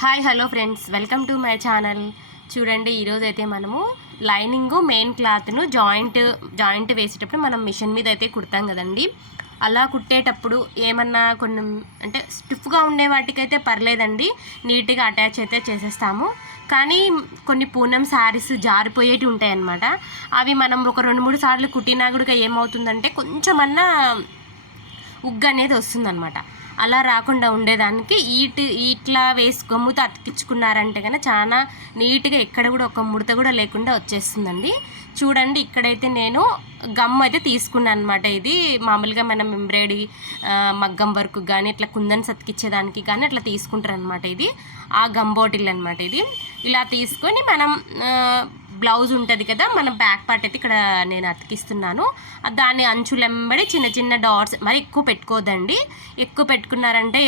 Hi hello friends, welcome to my channel. చూడండి, ఈరోజు అయితే మనము లైనింగ్ మెయిన్ క్లాత్ను జాయింట్ వేసేటప్పుడు మనం మిషన్ మీద అయితే కుడతాం కదండి. అలా కుట్టేటప్పుడు ఏమన్నా కొన్ని అంటే స్టిఫ్గా ఉండే వాటికైతే పర్లేదండి, నీట్గా అటాచ్ అయితే చేసేస్తాము. కానీ కొన్ని పూనం శారీస్ జారిపోయేటి ఉంటాయన్నమాట. అవి మనం ఒక 2-3 సార్లు కుట్టినా కూడా ఏమవుతుందంటే కొంచెమన్నా ఉగ్గు అనేది వస్తుందన్నమాట. అలా రాకుండా ఉండేదానికి ఇట్లా గమ్ముతో అతికించుకున్నారంటే కనుక చాలా నీట్గా ఎక్కడ కూడా ఒక ముడత కూడా లేకుండా వచ్చేస్తుందండి. చూడండి, ఇక్కడైతే నేను గమ్ అయితే తీసుకున్నాను అనమాట. ఇది మామూలుగా మనం ఎంబ్రాయిడరీ మగ్గం వర్క్ కానీ ఇట్లా కుందన్స్ అతికించేదానికి కానీ అట్లా తీసుకుంటారు అనమాట. ఇది ఆ గమ్ బాటిల్ అనమాట. ఇది ఇలా తీసుకొని మనం బ్లౌజ్ ఉంటుంది కదా, మన బ్యాక్ పార్ట్ అయితే ఇక్కడ నేను అతికిస్తున్నాను. దాని అంచులెంబడి చిన్న చిన్న డాట్స్, మరి ఎక్కువ పెట్టుకోదండి. ఎక్కువ పెట్టుకున్నారంటే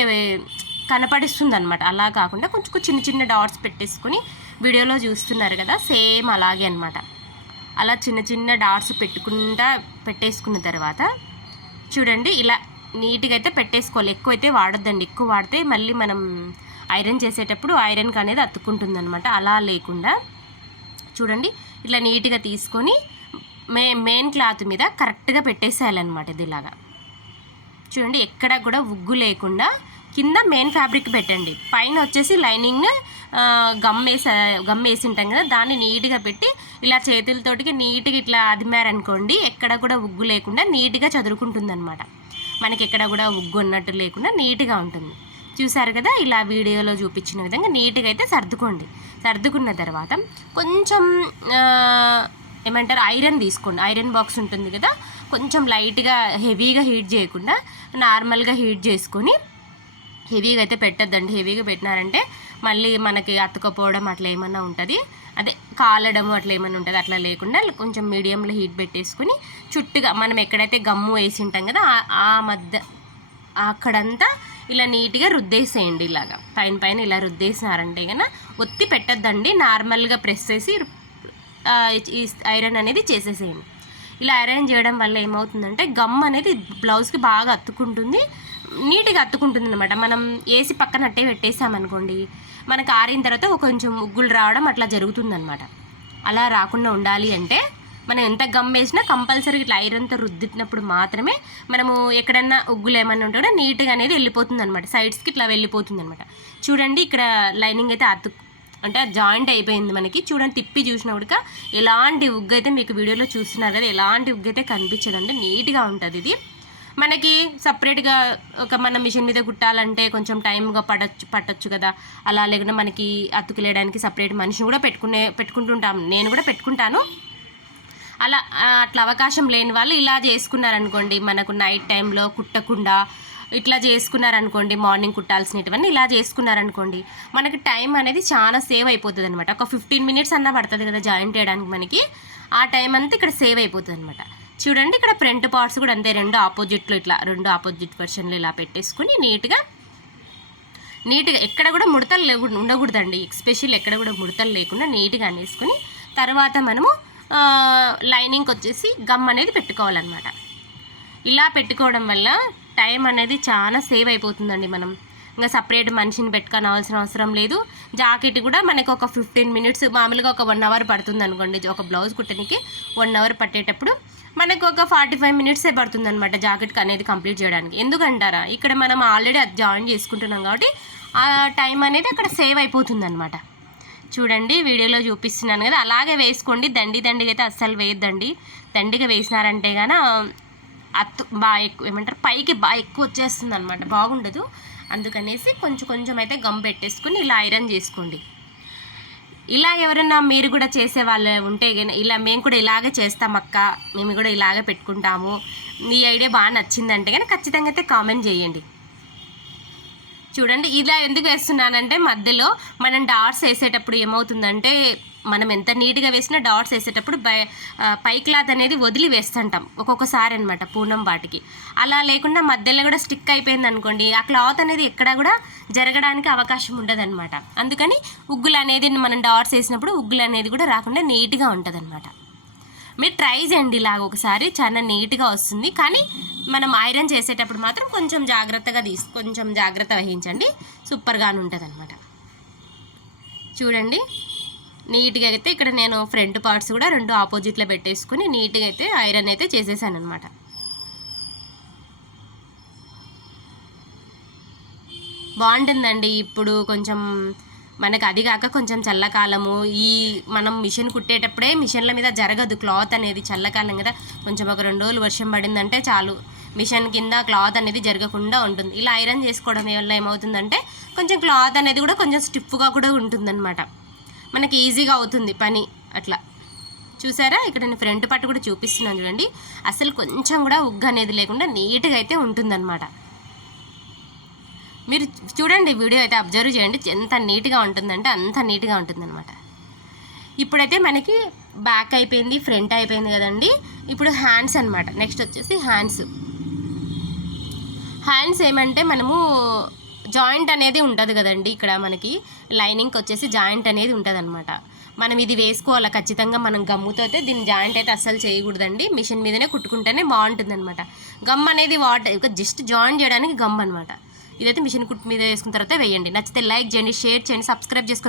కనపడిస్తుంది అనమాట. అలా కాకుండా కొంచెం చిన్న చిన్న డాట్స్ పెట్టేసుకొని వీడియోలో చూస్తున్నారు కదా, సేమ్ అలాగే అనమాట. అలా చిన్న చిన్న డాట్స్ పెట్టేసుకున్న తర్వాత చూడండి, ఇలా నీట్గా అయితే పెట్టేసుకోవాలి. ఎక్కువ అయితే వాడొద్దండి. ఎక్కువ వాడితే మళ్ళీ మనం ఐరన్ చేసేటప్పుడు ఐరన్కి అనేది అతుక్కుంటుంది అనమాట. అలా లేకుండా చూడండి, ఇట్లా నీట్గా తీసుకొని మెయిన్ క్లాత్ మీద కరెక్ట్గా పెట్టేసేయాలన్నమాట. ఇది ఇలాగా చూడండి, ఎక్కడ కూడా ఉగ్గు లేకుండా కింద మెయిన్ ఫ్యాబ్రిక్ పెట్టండి. పైన వచ్చేసి లైనింగ్ గమ్ వేసి ఉంటాం కదా, దాన్ని నీట్గా పెట్టి ఇలా చేతులతోటికి నీట్గా ఇట్లా అదిమారనుకోండి, ఎక్కడ కూడా ఉగ్గు లేకుండా నీట్గా చదురుకుంటుంది అనమాట. మనకి ఎక్కడ కూడా ఉగ్గు ఉన్నట్టు లేకుండా నీట్గా ఉంటుంది. చూసారు కదా, ఇలా వీడియోలో చూపించిన విధంగా నీట్గా అయితే సర్దుకోండి. సర్దుకున్న తర్వాత కొంచెం ఏమంటారు, ఐరన్ తీసుకోండి. ఐరన్ బాక్స్ ఉంటుంది కదా, కొంచెం లైట్గా హెవీగా హీట్ చేయకుండా నార్మల్గా హీట్ చేసుకొని, హెవీగా అయితే పెట్టద్దండి. హెవీగా పెట్టినారంటే మళ్ళీ మనకి అతుకపోవడం అట్లా ఏమన్నా ఉంటుంది, అదే కాలడం అట్లా ఏమైనా ఉంటుంది. అట్లా లేకుండా కొంచెం మీడియంలో హీట్ పెట్టేసుకుని చుట్టుగా మనం ఎక్కడైతే గమ్ము వేసి ఉంటాం కదా ఆ మధ్య అక్కడంతా ఇలా నీట్గా రుద్దేసేయండి. ఇలాగా పైన ఇలా రుద్దేసినారంటే కన్నా ఒత్తి పెట్టద్దండి, నార్మల్గా ప్రెస్ చేసి ఈ ఐరన్ అనేది చేసేసేయండి. ఇలా ఐరన్ చేయడం వల్ల ఏమవుతుందంటే గమ్ అనేది బ్లౌజ్కి బాగా అతుక్కుంటుంది, నీట్గా అతుక్కుంటుంది అనమాట. మనం వేసి పక్కన అట్టే పెట్టేసామనుకోండి, మనకు ఆరిన తర్వాత కొంచెం ఉగ్గులు రావడం అట్లా జరుగుతుందన్నమాట. అలా రాకుండా ఉండాలి అంటే మనం ఎంత గమ్ వేసినా కంపల్సరీ ఇట్లా ఐరన్తో రుద్దినప్పుడు మాత్రమే మనము ఎక్కడన్నా ఉగ్గులు ఏమన్నా ఉంటే కూడా నీట్గా అనేది వెళ్ళిపోతుంది అనమాట. సైడ్స్కి ఇట్లా వెళ్ళిపోతుంది అనమాట. చూడండి, ఇక్కడ లైనింగ్ అయితే అంటే జాయింట్ అయిపోయింది మనకి. చూడండి, తిప్పి చూసినప్పుడు ఎలాంటి ఉగ్గు అయితే మీకు వీడియోలో చూస్తున్నారు కదా, ఎలాంటి ఉగ్గు అయితే కనిపించదండి, నీట్గా ఉంటుంది. ఇది మనకి సపరేట్గా మన మిషన్ మీద కుట్టాలంటే కొంచెం టైంగా పట్టొచ్చు కదా. అలా లేకుండా మనకి అతుకులేయడానికి సపరేట్ మనిషిని కూడా పెట్టుకుంటుంటాం. నేను కూడా పెట్టుకుంటాను. అలా అట్లా అవకాశం లేని వాళ్ళు ఇలా చేసుకున్నారనుకోండి, మనకు నైట్ టైంలో కుట్టకుండా ఇట్లా చేసుకున్నారనుకోండి, మార్నింగ్ కుట్టాల్సినవన్నీ ఇలా చేసుకున్నారనుకోండి, మనకి టైం అనేది చాలా సేవ్ అయిపోతుంది అనమాట. ఒక 15 మినిట్స్ అన్నా పడుతుంది కదా జాయింట్ చేయడానికి మనకి. ఆ టైం అంతా ఇక్కడ సేవ్ అయిపోతుంది అనమాట. చూడండి, ఇక్కడ ఫ్రంట్ పార్ట్స్ కూడా అంతే, రెండు ఆపోజిట్ వర్షన్లు ఇలా పెట్టేసుకుని నీట్గా ఎక్కడ కూడా ముడతలు ఉండకూడదండి. ఎస్పెషల్లీ ఎక్కడ కూడా ముడతలు లేకుండా నీట్గా అనేసుకుని తర్వాత మనము లైనింగ్కి వచ్చేసి గమ్ అనేది పెట్టుకోవాలన్నమాట. ఇలా పెట్టుకోవడం వల్ల టైం అనేది చాలా సేవ్ అయిపోతుందండి. మనం ఇంకా సపరేట్ మనిషిని పెట్టుకోవాల్సిన అవసరం లేదు. జాకెట్ కూడా మనకు ఒక 15 మినిట్స్, మామూలుగా ఒక 1 అవర్ పడుతుంది అనుకోండి. ఒక బ్లౌజ్ కుట్టడానికి 1 అవర్ పట్టేటప్పుడు మనకు ఒక 45 మినిట్సే పడుతుంది అనమాట జాకెట్కి అనేది కంప్లీట్ చేయడానికి. ఎందుకంటారా, ఇక్కడ మనం ఆల్రెడీ అది జాయిన్ చేసుకుంటున్నాం కాబట్టి ఆ టైం అనేది అక్కడ సేవ్ అయిపోతుంది అనమాట. చూడండి, వీడియోలో చూపిస్తున్నాను కదా, అలాగే వేసుకోండి. దండిగా అయితే అస్సలు వేయద్దండి. దండిగా వేసినారంటే గాన బాగా ఎక్కువ ఏమంటారు, పైకి బాగా ఎక్కువ వచ్చేస్తుంది అనమాట, బాగుండదు. అందుకనేసి కొంచెం అయితే గమ్ పెట్టేసుకుని ఇలా ఐరన్ చేసుకోండి. ఇలా ఎవరైనా మీరు కూడా చేసే వాళ్ళు ఉంటే ఇలా మేము కూడా ఇలాగే చేస్తాం అక్క, మేము కూడా ఇలాగే పెట్టుకుంటాము, మీ ఐడియా బాగా నచ్చిందంటే కానీ ఖచ్చితంగా అయితే కామెంట్ చేయండి. చూడండి, ఇలా ఎందుకు వేస్తున్నానంటే మధ్యలో మనం డాట్స్ వేసేటప్పుడు ఏమవుతుందంటే, మనం ఎంత నీట్గా వేసినా డాట్స్ వేసేటప్పుడు పై క్లాత్ అనేది వదిలి వేస్తుంటాం ఒక్కొక్కసారి అనమాట పూనం వాటికి. అలా లేకుండా మధ్యలో కూడా స్టిక్ అయిపోయింది అనుకోండి, ఆ క్లాత్ అనేది ఎక్కడా కూడా జరగడానికి అవకాశం ఉండదు అనమాట. అందుకని ఉగ్గులు అనేది మనం డాట్స్ వేసినప్పుడు ఉగ్గులు అనేది కూడా రాకుండా నీట్గా ఉంటుంది అనమాట. మీరు ట్రై చేయండి ఇలాగ ఒకసారి, చాలా నీట్గా వస్తుంది. కానీ మనం ఐరన్ చేసేటప్పుడు మాత్రం కొంచెం జాగ్రత్త వహించండి, సూపర్గానే ఉంటుంది అనమాట. చూడండి నీట్గా అయితే ఇక్కడ నేను ఫ్రంట్ పార్ట్స్ కూడా 2 ఆపోజిట్లో పెట్టేసుకుని నీట్గా అయితే ఐరన్ అయితే చేసేసాను అనమాట. బాగుంటుందండి. ఇప్పుడు కొంచెం మనకు అది కాక కొంచెం చల్లకాలము, ఈ మనం మిషన్ కుట్టేటప్పుడే మిషన్ల మీద జరగదు క్లాత్ అనేది, చల్లకాలం కదా, కొంచెం ఒక 2 రోజులు వర్షం పడిందంటే చాలు మిషన్ కింద క్లాత్ అనేది జరగకుండా ఉంటుంది. ఇలా ఐరన్ చేసుకోవడం వల్ల ఏమవుతుందంటే కొంచెం క్లాత్ అనేది కూడా కొంచెం స్టిఫ్గా కూడా ఉంటుందన్నమాట, మనకి ఈజీగా అవుతుంది పని. అట్లా చూసారా, ఇక్కడ నేను ఫ్రంట్ పార్ట్ కూడా చూపిస్తున్నాను చూడండి, అసలు కొంచెం కూడా ఉగ్గు అనేది లేకుండా నీట్గా అయితే ఉంటుందన్నమాట. మీరు చూడండి, వీడియో అయితే అబ్జర్వ్ చేయండి, ఎంత నీట్గా ఉంటుందంటే అంత నీట్గా ఉంటుందన్నమాట. ఇప్పుడైతే మనకి బ్యాక్ అయిపోయింది, ఫ్రంట్ అయిపోయింది కదండి. ఇప్పుడు హ్యాండ్స్ అనమాట. నెక్స్ట్ వచ్చేసి హ్యాండ్స్ ఏమంటే మనము జాయింట్ అనేది ఉంటుంది కదండి, ఇక్కడ మనకి లైనింగ్కి వచ్చేసి జాయింట్ అనేది ఉంటుంది అనమాట. మనం ఇది వేసుకోవాలి ఖచ్చితంగా. మనం గమ్ముతో అయితే దీన్ని జాయింట్ అయితే అస్సలు చేయకూడదండి, మిషన్ మీదనే కుట్టుకుంటేనే బాగుంటుంది అనమాట. గమ్ అనేది జస్ట్ జాయిన్ చేయడానికి గమ్ అనమాట. ఇదైతే మిషన్ కుట్టు మీద వేసుకున్న తర్వాత వేయండి. నచ్చితే లైక్ చేయండి, షేర్ చేయండి, సబ్స్క్రైబ్ చేసుకుని